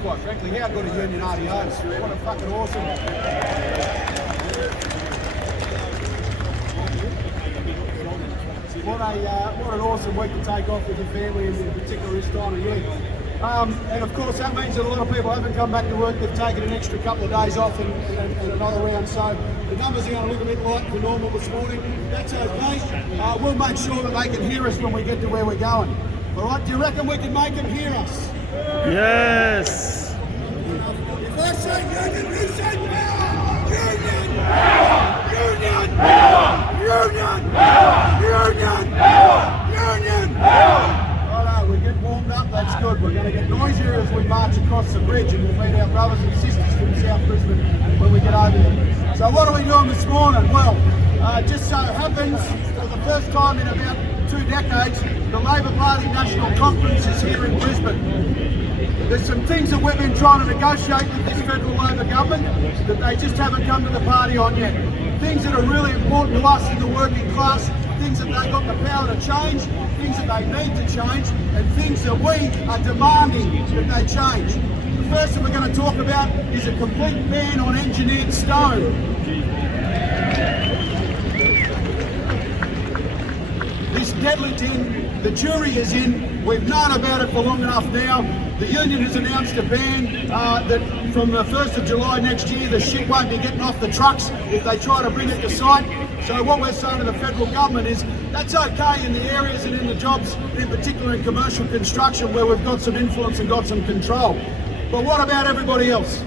Quite frankly, how good are union RDOs? What a fucking awesome. What an awesome week to take off with your family, and in particular this time of year. And of course that means that a lot of people haven't come back to work. They've taken an extra couple of days off and another round. So the numbers are going to look a bit light for normal this morning. That's okay. We'll make sure that they can hear us when we get to where we're going. All right, do you reckon we can make them hear us? Yes. If I say union, you say power! Union! Power! Union! Power! Union! Power! Union! Power! Union! Power! Righto, we get warmed up, that's good. We're going to get noisier as we march across the bridge, and we'll meet our brothers and sisters from South Brisbane when we get over there. So what are we doing this morning? Well, just so happens, for the first time in about 2 decades, the Labor Party National Conference is here in Brisbane. There's some things that we've been trying to negotiate with this federal Labor government that they just haven't come to the party on yet. Things that are really important to us in the working class, things that they've got the power to change, things that they need to change, and things that we are demanding that they change. The first that we're going to talk about is a complete ban on engineered stone. This deadly tin, the jury is in. We've known about it for long enough now. The union has announced a ban that from the 1st of July next year, the shit won't be getting off the trucks if they try to bring it to site. So what we're saying to the federal government is that's okay in the areas and in the jobs, and in particular in commercial construction where we've got some influence and got some control. But what about everybody else?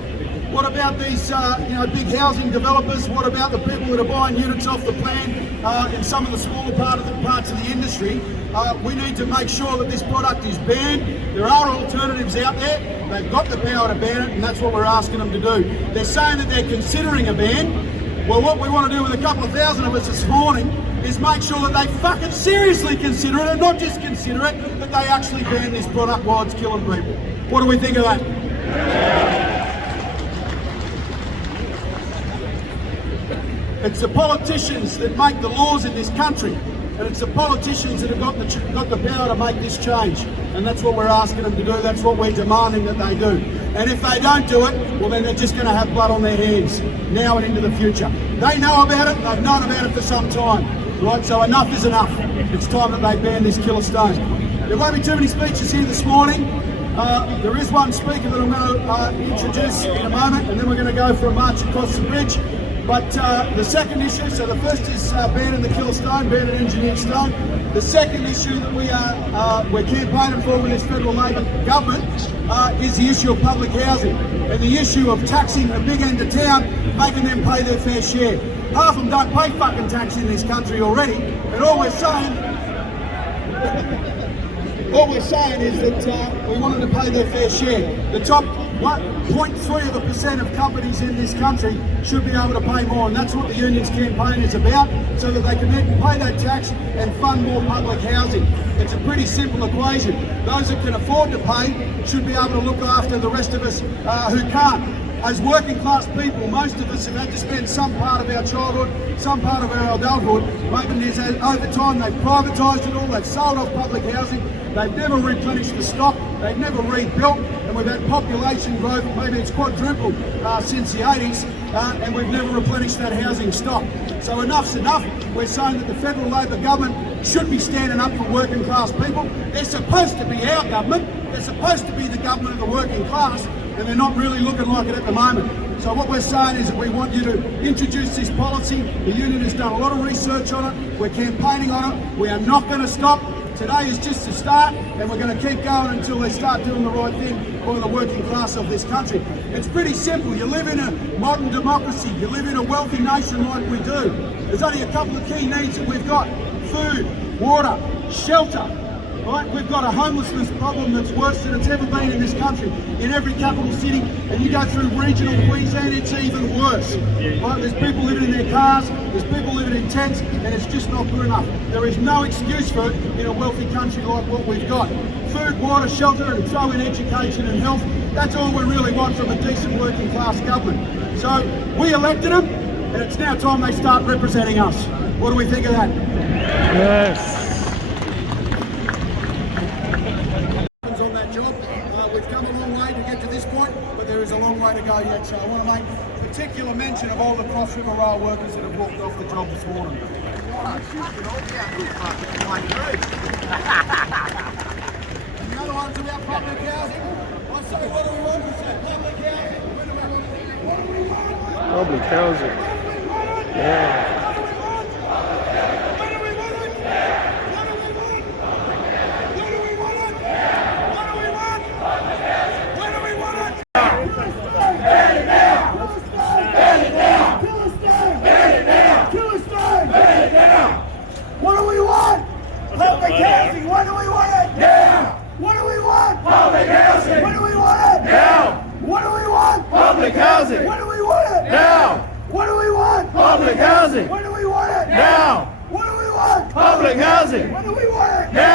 What about these big housing developers? What about the people that are buying units off the plan in some of the smaller parts of the industry? We need to make sure that this product is banned. There are alternatives out there. They've got the power to ban it, and that's what we're asking them to do. They're saying that they're considering a ban. Well, what we want to do with a couple of thousand of us this morning is make sure that they fucking seriously consider it, and not just consider it, that they actually ban this product while it's killing people. What do we think of that? It's the politicians that make the laws in this country, and it's the politicians that have got the power to make this change, and that's what we're asking them to do. That's what we're demanding that they do. And if they don't do it, well then they're just going to have blood on their hands now and into the future. They know about it, they've known about it for some time, right? So enough is enough. It's time that they ban this killer stone. There won't be too many speeches here this morning. There is one speaker that I'm going to introduce in a moment, and then we're going to go for a march across the bridge. But the second issue, so the first is banning the killer stone, banning engineered stone. The second issue that we're campaigning for with this federal Labor government is the issue of public housing and the issue of taxing the big end of town, making them pay their fair share. Half of them don't pay fucking tax in this country already, and all we're saying is that we want them to pay their fair share. The top 0.3% of companies in this country should be able to pay more, and that's what the union's campaign is about, so that they can then pay that tax and fund more public housing. It's a pretty simple equation. Those that can afford to pay should be able to look after the rest of us who can't. As working class people, most of us have had to spend some part of our childhood, some part of our adulthood making this. Over time they've privatised it all, they've sold off public housing, they've never replenished the stock, they've never rebuilt, and we've had population growth, maybe it's quadrupled since the 80s, and we've never replenished that housing stock. So enough's enough. We're saying that the federal Labor government should be standing up for working class people. They're supposed to be our government, they're supposed to be the government of the working class, and they're not really looking like it at the moment. So what we're saying is that we want you to introduce this policy. The union has done a lot of research on it, we're campaigning on it, we are not going to stop. Today is just a start, and we're going to keep going until they start doing the right thing for the working class of this country. It's pretty simple. You live in a modern democracy, you live in a wealthy nation like we do. There's only a couple of key needs that we've got: food, water, shelter. Right? We've got a homelessness problem that's worse than it's ever been in this country. In every capital city, and you go through regional Queensland, it's even worse. Right? There's people living in their cars, there's people living in tents, and it's just not good enough. There is no excuse for it in a wealthy country like what we've got. Food, water, shelter, and throw in education and health. That's all we really want from a decent working class government. So we elected them, and it's now time they start representing us. What do we think of that? Yes. On that job, we've come a long way to get to this point, but there is a long way to go yet. So I want to make particular mention of all the Cross River Rail workers that have walked off the job this morning. And the other one's about public housing. I say, what do we want? We say public housing. When do we want it? What do we want? Public housing. Yeah. What do we want? Public housing. When do we want it? Now. What do we want? Public housing. When do we want it? Now. What do we want? Public housing. When do we want it? Now. What do we want? Public housing. When do we want it? Now. What do we want? Public housing. When do we want it? Now.